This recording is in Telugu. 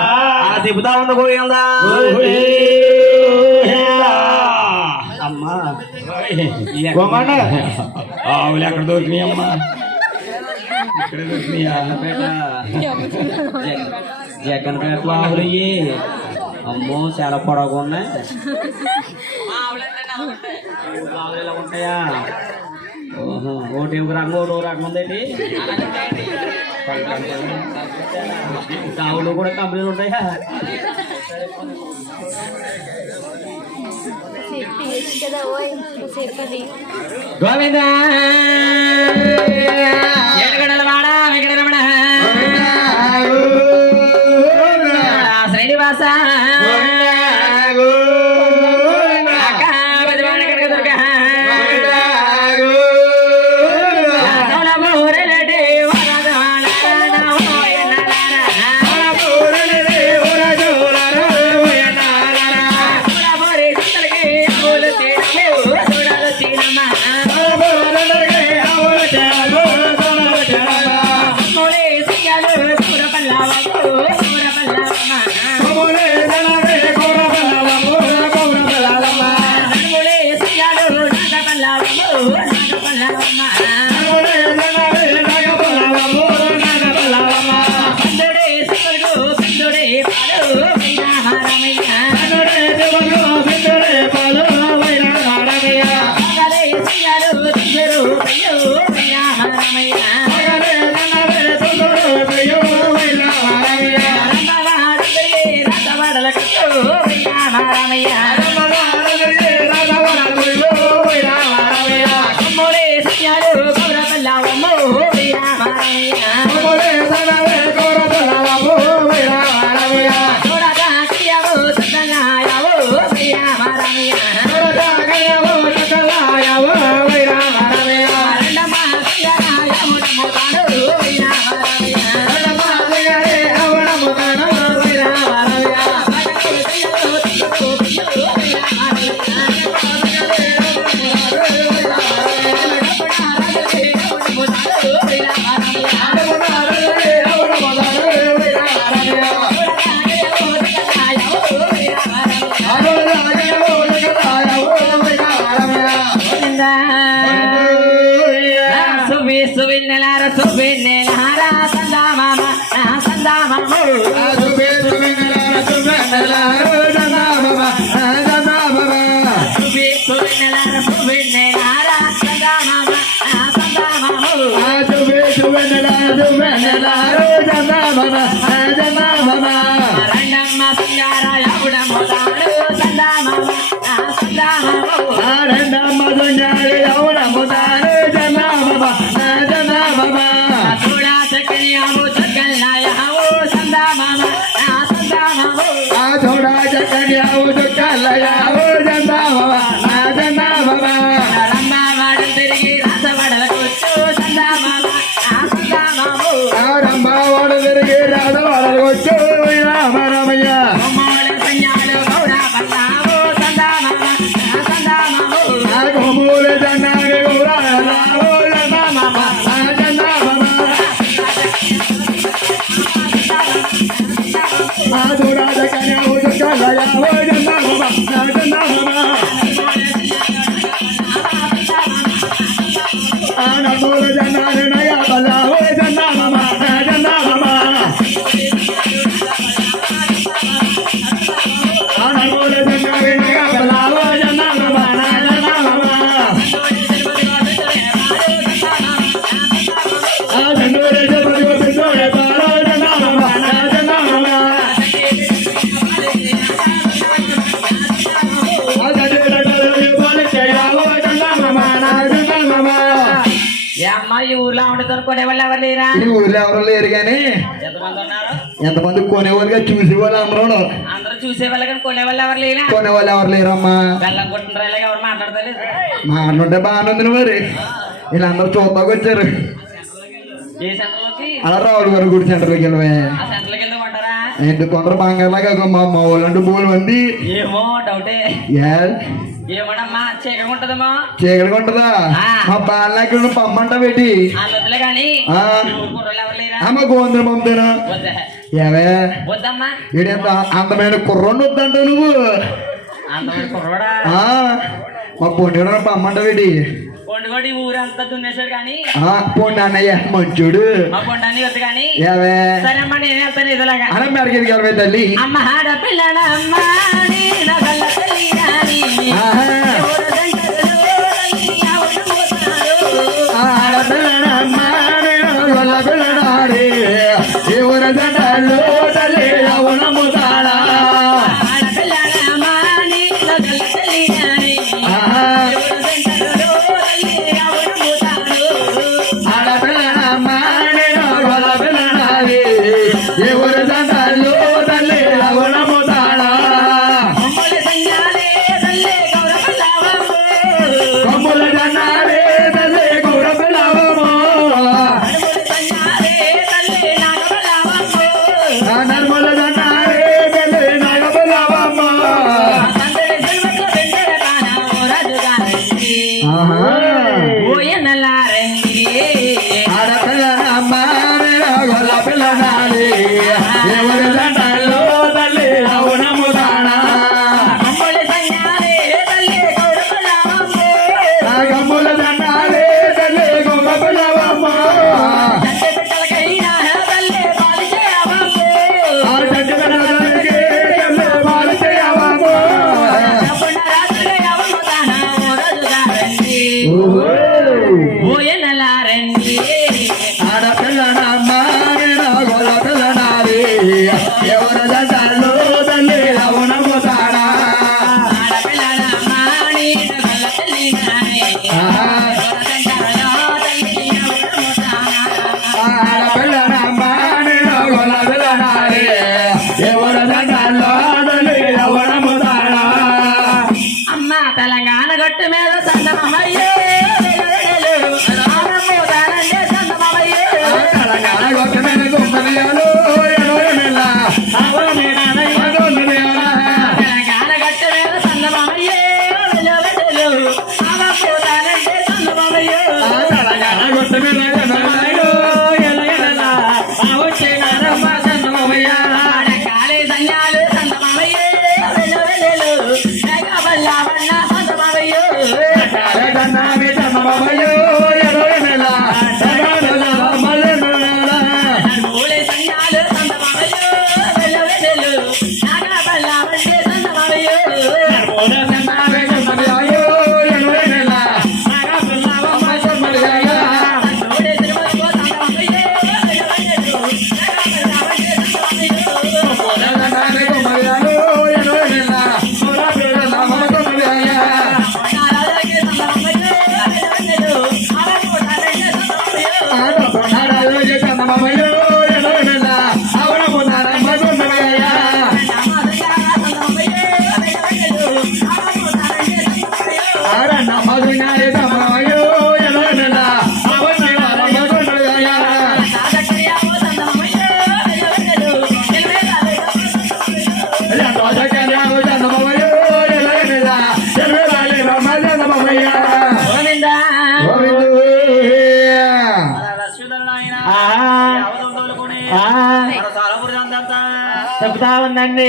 అలా తిప్పుతా ఉంది గోవిందా. అమ్మా ఆవులు ఎక్కడ దొరికినాయి అమ్మా? ఇక్కడ దొరికినాయా? జగన్ పేట ఆవులు అమ్మో చాలా పొడవుగా ఉన్నాయి. ఆవులు ఇలా ఉంటాయా? ఓహో ఒకటి రంగు ఒకటి రకం ఉందేంటి? ఆవులు కూడా కంపెనీలు ఉంటాయా? గోవిందా వాడ వెంకటరమణ శ్రీనివాస ఊర్లో కొనేవాళ్ళు ఎవరు లేరా? ఊర్లో ఎవరు లేరు కానీ ఎంతమంది కొనేవాళ్ళుగా చూసేవాళ్ళు అందరూ చూసేవాళ్ళు కానీ కొనేవాళ్ళు ఎవరు లేరా? కొనేవాళ్ళు ఎవరు లేరమ్మా. బెల్లం కొట్టిన ఎవరు మాట్లాడతారు? మాట్లాడుంటే బాగానే ఉంది మరి. వీళ్ళందరూ చూద్దాకు వచ్చారు. ఏ సెంటర్లోకి? అలా రావులు గారు గుడి సెంటర్లోకి వెళ్ళవే. సెంటర్లోకి వెళ్తే కొంటారా? ఎందుకుంటారు బంగారులాగా మా అమ్మ వాళ్ళంటూ బోలు మంది ఏమో డౌటే యార్ ఏమోనమ్మా చీకగా ఉంటదమ్మా చీకటిగా ఉంటదా ఆ. మా బాలకి పమ్మంట పెట్టి వాళ్ళొద్దులే కానీ ఆ. కుర్రలు ఎవరు లేరా అమ్మ గోందరం పంపుతాను వద్దా ఏవే వద్దమ్మా ఈడెంత అందమైన కుర్రోని వద్దంట నువ్వు అందమైన కుర్రవాడా ఆ, మా పొండి పమ్మంట పెట్టి పొండుగోడి ఊరంతా దున్నేశాడు కానీ పొండి అన్నయ్య మంచోడు మా పొండాన్ని వద్దు కానీ ఏవే సరే అమ్మా నేను వెళ్తాను ఇదిలాగా అన్న మెరకేది కలవే తల్లి అమ్మ ఆడపిల్లనమ్మా నీ నా కళ్ళ తల్లి రాని. ఆహా. ఎవరు దండలు తల్లి ఎవరు మోసారు. ఆడపిల్లనమ్మా నేను గొల్లపిల్లనాడే, ఎవరి దండాలు తల్లి అవునమ్ముతాడా. ఆడపిల్లనమ్మా నీ నా కళ్ళ తల్లి రాని. ఆహా. ఎవరు దండలు తల్లి ఎవరు మోసారు. ఆడపిల్లనమ్మా నేను గొల్లపిల్లనాడే, ఎవరి దండాలు తల్లి అవునమ్ముతాడా. మమ్మల్ని సంజాలే తల్లి గౌరవలావమ్మ. కొమ్ముల జన్నాడే తల్లి గౌరపిల్లవమ్మో, అడుగులు సంజాలే తల్లి నాగబలావమ్మ. నర్మల జన్నాడే తల్లి నాగపిల్లవమ్మో. అందరి సెల్వతో వెంటనే బాణం రాజుగారండి. ఆహా. ఓయనలారండి. ఆడపిల్లనమ్మా నేను గొల్లపిల్లనాడే, ఎవరి దండాలు తల్లి అవునమ్ముతాడా. మమ్మల్ని సంజాలే తల్లి గౌరవలావమ్మ. గమ్ముల జన్నాడే తల్లి గౌరపిల్లవమ్మో, తండ్రి బిడ్డలకైనా తల్లి పాలు చేయవమ్మ. ఆ జడ్జిలకి తల్లి పాలు చేయవమ్మో. డబ్బున్న రాజులే అమ్ముతానా రాజుగారండి. ఓయనలారండి. ఆడపిల్లనమ్మా నేను గొల్లపిల్లనాడే, ఎవరి దండాలు తల్లి అవునమ్ముతాడా. ఆడపిల్లనమ్మా నీకు గల తల్లి నానే. ఆహా. గొరదండలో తల్లి ఎవరమ్ముతానా. ఆడపిల్లనమ్మా నేను గొల్లపిల్లనాడే, ఎవరి దండాలు తల్లి అవునమ్ముతాడా. అమ్మ తెలంగాణ గట్టు మీద సందమయ్యే రామమ్మోదానండే సందమయ్యే. తెలంగాణ గొట్టమైన గుమ్మడియాలు ఎడవెళ్ళ, అవనీనానయ్య గొల్లడియాల. తెలంగాణ గట్టు మీద సందమయ్యే రామమ్మోదానండే సందమయ్యే. తెలంగాణ గొట్టమైన గుమ్మడియాలు ఎడవెళ్ళ, అవచ్చేనారమ్మ చంద్రమయ్య. ఆడకాలే ధన్యాలు సందమయ్యే బల్లావన్న సందమయ్యే. కన్నామి చంద్రమయ్యో ఎడవెళ్ళ, మూలే ధన్యాలు సందమయ్యే నాగా బల్లావంటే సందమయ్యే. కన్నామి చంద్రమయ్యో ఎడవెళ్ళ, నాగపిల్లవమ్మ చంద్రమయ్య. మూడే తిరుమలకో సందమయ్యే కన్నామి గుమ్మడియాలు ఎడవెళ్ళ, సురపిల్లవమ్మ చంద్రమయ్య. నారాజకి సందమయ్యే ఆడపన్నారాజు చంద్రమయ్యో ఎడవెళ్ళ, అవనమున్నారమ్మ చంద్రమయ్య. ఆరన్న మధునారి చంద్రమయ్యో ఎడవెళ్ళ, అవనమున్నారమ్మ చంద్రమయ్య. రాజకీయాలు చంద్రమయ్యో ఎడవెళ్ళ, ఎడవెళ్ళమ్మ చంద్రమయ్య. గోవిందు. చెప్తా ఉందండి.